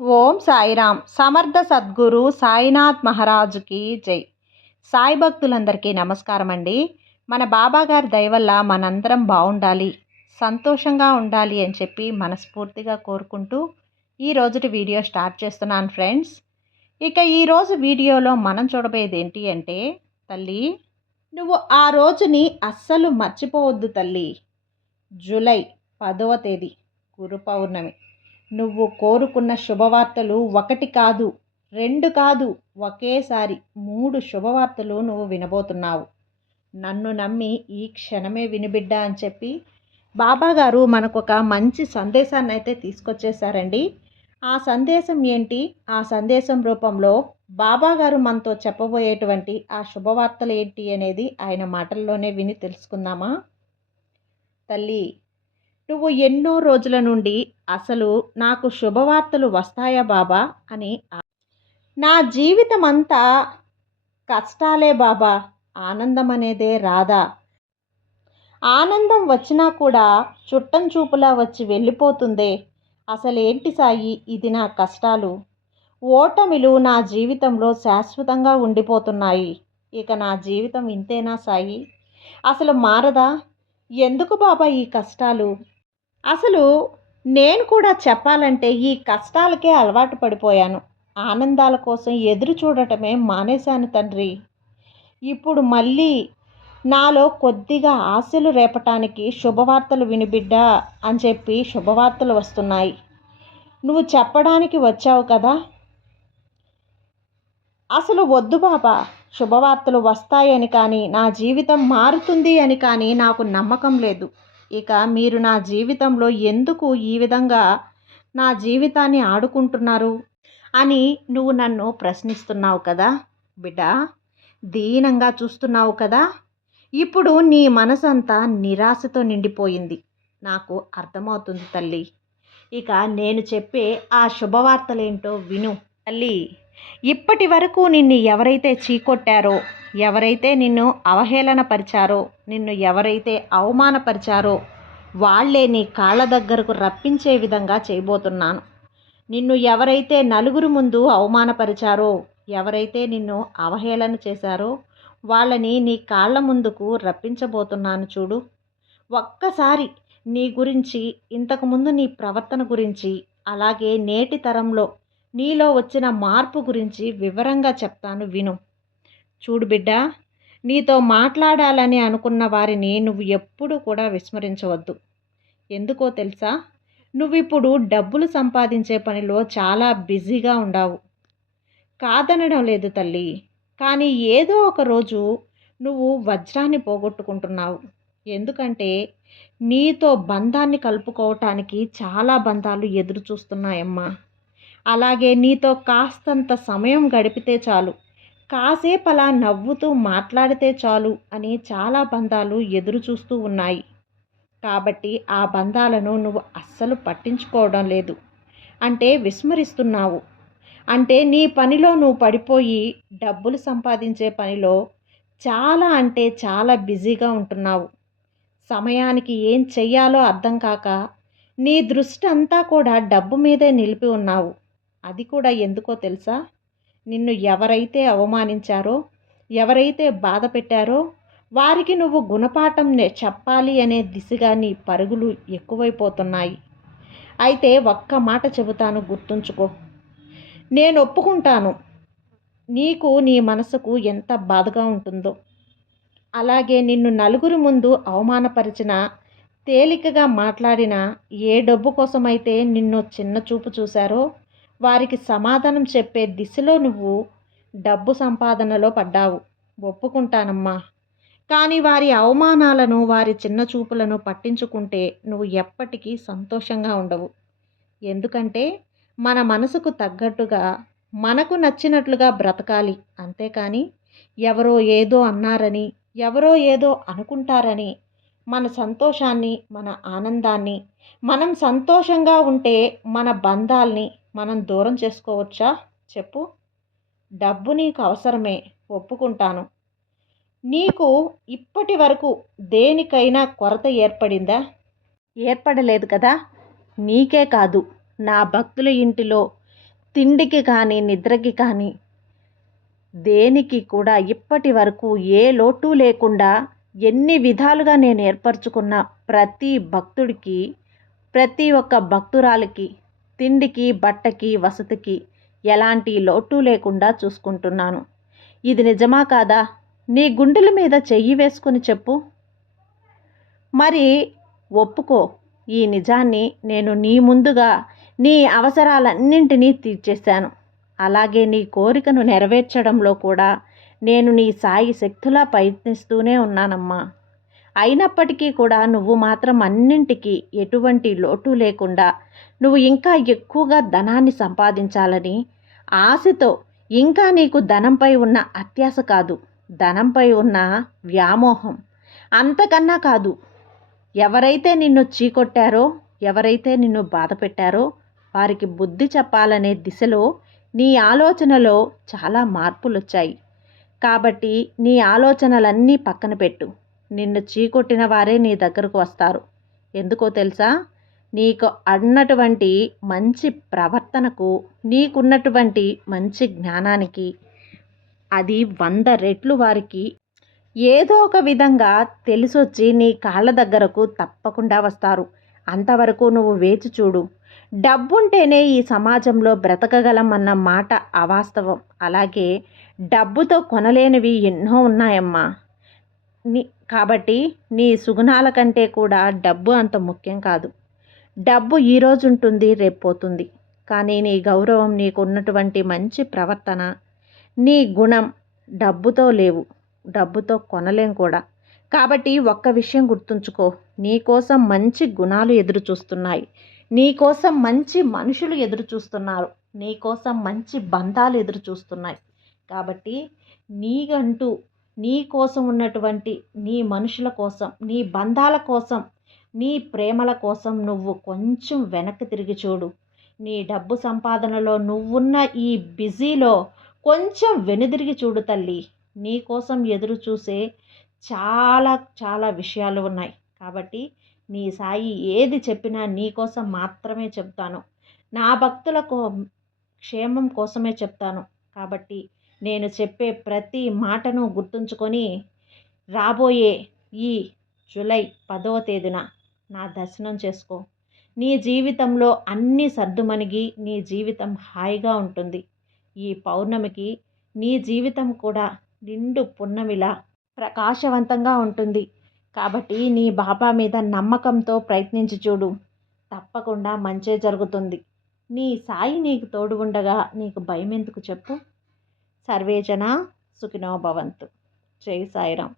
ఓం సాయిరామ్. సమర్థ సద్గురు సాయినాథ్ మహారాజుకి జై. సాయి భక్తులందరికీ నమస్కారం అండి. మన బాబా గారి దయ వల్ల మనందరం బాగుండాలి, సంతోషంగా ఉండాలి అని చెప్పి మనస్ఫూర్తిగా కోరుకుంటూ ఈ రోజుటి వీడియో స్టార్ట్ చేస్తున్నాను ఫ్రెండ్స్. ఇక ఈరోజు వీడియోలో మనం చూడబోయేది ఏంటి అంటే, తల్లి నువ్వు ఆ రోజుని అస్సలు మర్చిపోవద్దు తల్లి. జూలై 10వ తేదీ గురు పౌర్ణమి. నువ్వు కోరుకున్న శుభవార్తలు ఒకటి కాదు, రెండు కాదు, ఒకేసారి 3 శుభవార్తలు నువ్వు వినబోతున్నావు. నన్ను నమ్మి ఈ క్షణమే వినిబిడ్డ అని చెప్పి బాబాగారు మనకు ఒక మంచి సందేశాన్ని అయితే తీసుకొచ్చేసారండి. ఆ సందేశం ఏంటి, ఆ సందేశం రూపంలో బాబాగారు మనతో చెప్పబోయేటువంటి ఆ శుభవార్తలు ఏంటి అనేది ఆయన మాటల్లోనే విని తెలుసుకుందామా. తల్లి, నువ్వు ఎన్నో రోజుల నుండి అసలు నాకు శుభవార్తలు వస్తాయా బాబా అని, నా జీవితం అంతా కష్టాలే బాబా, ఆనందం అనేదే రాదా, ఆనందం వచ్చినా కూడా చుట్టం చూపులా వచ్చి వెళ్ళిపోతుందే, అసలేంటి సాయి ఇది నా కష్టాలు, ఓటమిలు నా జీవితంలో శాశ్వతంగా ఉండిపోతున్నాయి, ఇక నా జీవితం ఇంతేనా సాయి, అసలు మారదా, ఎందుకు బాబా ఈ కష్టాలు, అసలు నేను కూడా చెప్పాలంటే ఈ కష్టాలకే అలవాటు పడిపోయాను, ఆనందాల కోసం ఎదురు చూడటమే మానేశాను తండ్రి. ఇప్పుడు మళ్ళీ నాలో కొద్దిగా ఆశలు రేపటానికి శుభవార్తలు వినిబిడ్డా అని చెప్పి శుభవార్తలు వస్తున్నాయి. నువ్వు చెప్పడానికి వచ్చావు కదా, అసలు వద్దు బాబా, శుభవార్తలు వస్తాయని కానీ నా జీవితం మారుతుంది అని కానీ నాకు నమ్మకం లేదు. ఇక మీరు నా జీవితంలో ఎందుకు ఈ విధంగా నా జీవితాన్ని ఆడుకుంటున్నారు అని నువ్వు నన్ను ప్రశ్నిస్తున్నావు కదా బిడ్డ, దీనంగా చూస్తున్నావు కదా. ఇప్పుడు నీ మనసంతా నిరాశతో నిండిపోయింది, నాకు అర్థమవుతుంది తల్లి. ఇక నేను చెప్పే ఆ శుభవార్తలేంటో విను తల్లి. ఇప్పటి వరకు నిన్ను ఎవరైతే చీకొట్టారో, ఎవరైతే నిన్ను అవహేళనపరిచారో, నిన్ను ఎవరైతే అవమానపరిచారో వాళ్లే నీ కాళ్ళ దగ్గరకు రప్పించే విధంగా చేయబోతున్నాను. నిన్ను ఎవరైతే నలుగురు ముందు అవమానపరిచారో, ఎవరైతే నిన్ను అవహేళన చేశారో వాళ్ళని నీ కాళ్ళ ముందుకు రప్పించబోతున్నాను చూడు. ఒక్కసారి నీ గురించి, ఇంతకుముందు నీ ప్రవర్తన గురించి, అలాగే నేటి తరంలో నీలో వచ్చిన మార్పు గురించి వివరంగా చెప్తాను విను. చూడు బిడ్డ, నీతో మాట్లాడాలని అనుకున్న వారిని నువ్వు ఎప్పుడూ కూడా విస్మరించవద్దు. ఎందుకో తెలుసా, నువ్విప్పుడు డబ్బులు సంపాదించే పనిలో చాలా బిజీగా ఉండావు, కాదనడం లేదు తల్లి. కానీ ఏదో ఒక రోజు నువ్వు వజ్రాన్ని పోగొట్టుకుంటున్నావు. ఎందుకంటే నీతో బంధాన్ని కలుపుకోవటానికి చాలా బంధాలు ఎదురు చూస్తున్నాయమ్మా. అలాగే నీతో కాస్తంత సమయం గడిపితే చాలు, కాసేపు అలా నవ్వుతూ మాట్లాడితే చాలు అని చాలా బంధాలు ఎదురు చూస్తూ ఉన్నాయి. కాబట్టి ఆ బంధాలను నువ్వు అస్సలు పట్టించుకోవడం లేదు, అంటే విస్మరిస్తున్నావు. అంటే నీ పనిలో నువ్వు పడిపోయి డబ్బులు సంపాదించే పనిలో చాలా అంటే చాలా బిజీగా ఉంటున్నావు. సమయానికి ఏం చెయ్యాలో అర్థం కాక నీ దృష్టి అంతా కూడా డబ్బు మీదే నిలిపి ఉన్నావు. అది కూడా ఎందుకో తెలుసా, నిన్ను ఎవరైతే అవమానించారో, ఎవరైతే బాధ పెట్టారో వారికి నువ్వు గుణపాఠం చెప్పాలి అనే దిశగా నీ పరుగులు ఎక్కువైపోతున్నాయి. అయితే ఒక్క మాట చెబుతాను, గుర్తుంచుకో. నేను ఒప్పుకుంటాను నీకు నీ మనసుకు ఎంత బాధగా ఉంటుందో. అలాగే నిన్ను నలుగురి ముందు అవమానపరిచిన, తేలికగా మాట్లాడిన, ఏ డబ్బు కోసమైతే నిన్ను చిన్న చూపు చూశారో వారికి సమాధానం చెప్పే దిశలో నువ్వు డబ్బు సంపాదనలో పడ్డావు, ఒప్పుకుంటానమ్మా. కానీ వారి అవమానాలను, వారి చిన్న చూపులను పట్టించుకుంటే నువ్వు ఎప్పటికీ సంతోషంగా ఉండవు. ఎందుకంటే మన మనసుకు తగ్గట్టుగా, మనకు నచ్చినట్లుగా బ్రతకాలి. అంతేకాని ఎవరో ఏదో అన్నారని, ఎవరో ఏదో అనుకుంటారని మన సంతోషాన్ని, మన ఆనందాన్ని, మనం సంతోషంగా ఉంటే మన బంధాల్ని మనం దూరం చేసుకోవచ్చా చెప్పు. డబ్బు నీకు అవసరమే, ఒప్పుకుంటాను. నీకు ఇప్పటి వరకు దేనికైనా కొరత ఏర్పడిందా? ఏర్పడలేదు కదా. నీకే కాదు, నా భక్తుల ఇంటిలో తిండికి కానీ నిద్రకి కానీ దేనికి కూడా ఇప్పటి వరకు ఏ లోటు లేకుండా ఎన్ని విధాలుగా నేను ఏర్పరచుకున్న ప్రతి భక్తుడికి, ప్రతి ఒక్క భక్తురాలికి తిండికి, బట్టకి, వసతికి ఎలాంటి లోటు లేకుండా చూసుకుంటున్నాను. ఇది నిజమా కాదా? నీ గుండెల మీద చెయ్యి వేసుకుని చెప్పు. మరి ఒప్పుకో, ఈ నిజాన్ని నేను నీ ముందుగా నీ అవసరాలన్నింటినీ తీర్చేశాను. అలాగే నీ కోరికను నెరవేర్చడంలో కూడా నేను నీ సాయి శక్తులా ప్రయత్నిస్తూనే ఉన్నానమ్మా. అయినప్పటికీ కూడా నువ్వు మాత్రం అన్నింటికీ ఎటువంటి లోటు లేకుండా నువ్వు ఇంకా ఎక్కువగా ధనాన్ని సంపాదించాలని ఆశతో, ఇంకా నీకు ధనంపై ఉన్న అత్యాశ కాదు, ధనంపై ఉన్న వ్యామోహం, అంతకన్నా కాదు. ఎవరైతే నిన్ను చీకొట్టారో, ఎవరైతే నిన్ను బాధ పెట్టారో వారికి బుద్ధి చెప్పాలనే దిశలో నీ ఆలోచనలో చాలా మార్పులు వచ్చాయి. కాబట్టి నీ ఆలోచనలన్నీ పక్కన పెట్టు. నిన్ను చీకొట్టిన వారే నీ దగ్గరకు వస్తారు. ఎందుకో తెలుసా? నీకు అన్నటువంటి మంచి ప్రవర్తనకు, నీకున్నటువంటి మంచి జ్ఞానానికి అది 100 రెట్లు వారికి ఏదో ఒక విధంగా తెలిసొచ్చి నీ కాళ్ళ దగ్గరకు తప్పకుండా వస్తారు. అంతవరకు నువ్వు వేచి చూడు. డబ్బుంటేనే ఈ సమాజంలో బ్రతకగలం అన్న మాట అవాస్తవం. అలాగే డబ్బుతో కొనలేనివి ఎన్నో ఉన్నాయమ్మా. కాబట్టి నీ సుగుణాల కంటే కూడా డబ్బు అంత ముఖ్యం కాదు. డబ్బు ఈరోజు ఉంటుంది, రేపు పోతుంది. కానీ నీ గౌరవం, నీకున్నటువంటి మంచి ప్రవర్తన, నీ గుణం డబ్బుతో లేవు, డబ్బుతో కొనలేం కూడా. కాబట్టి ఒక్క విషయం గుర్తుంచుకో, నీకోసం మంచి గుణాలు ఎదురు చూస్తున్నాయి, నీకోసం మంచి మనుషులు ఎదురు చూస్తున్నారు, నీకోసం మంచి బంధాలు ఎదురు చూస్తున్నాయి. కాబట్టి నీకంటూ నీ కోసం ఉన్నటువంటి నీ మనుషుల కోసం, నీ బంధాల కోసం, నీ ప్రేమల కోసం నువ్వు కొంచెం వెనక్కి తిరిగి చూడు. నీ డబ్బు సంపాదనలో నువ్వున్న ఈ బిజీలో కొంచెం వెనుదిరిగి చూడు తల్లి. నీ కోసం ఎదురు చూసే చాలా చాలా విషయాలు ఉన్నాయి. కాబట్టి నీ సాయి ఏది చెప్పినా నీ కోసం మాత్రమే చెప్తాను, నా భక్తుల క్షేమం కోసమే చెప్తాను. కాబట్టి నేను చెప్పే ప్రతి మాటను గుర్తుంచుకొని రాబోయే ఈ జూలై 10వ తేదీన నా దర్శనం చేసుకో. నీ జీవితంలో అన్నీ సర్దుమణిగి నీ జీవితం హాయిగా ఉంటుంది. ఈ పౌర్ణమికి నీ జీవితం కూడా నిండు పున్నమిలా ప్రకాశవంతంగా ఉంటుంది. కాబట్టి నీ బాబా మీద నమ్మకంతో ప్రయత్నించి చూడు, తప్పకుండా మంచే జరుగుతుంది. నీ సాయి నీకు తోడు ఉండగా నీకు భయం ఎందుకు చెప్పు. సర్వేజన సుఖినో భవంతు. జై సాయిరాం.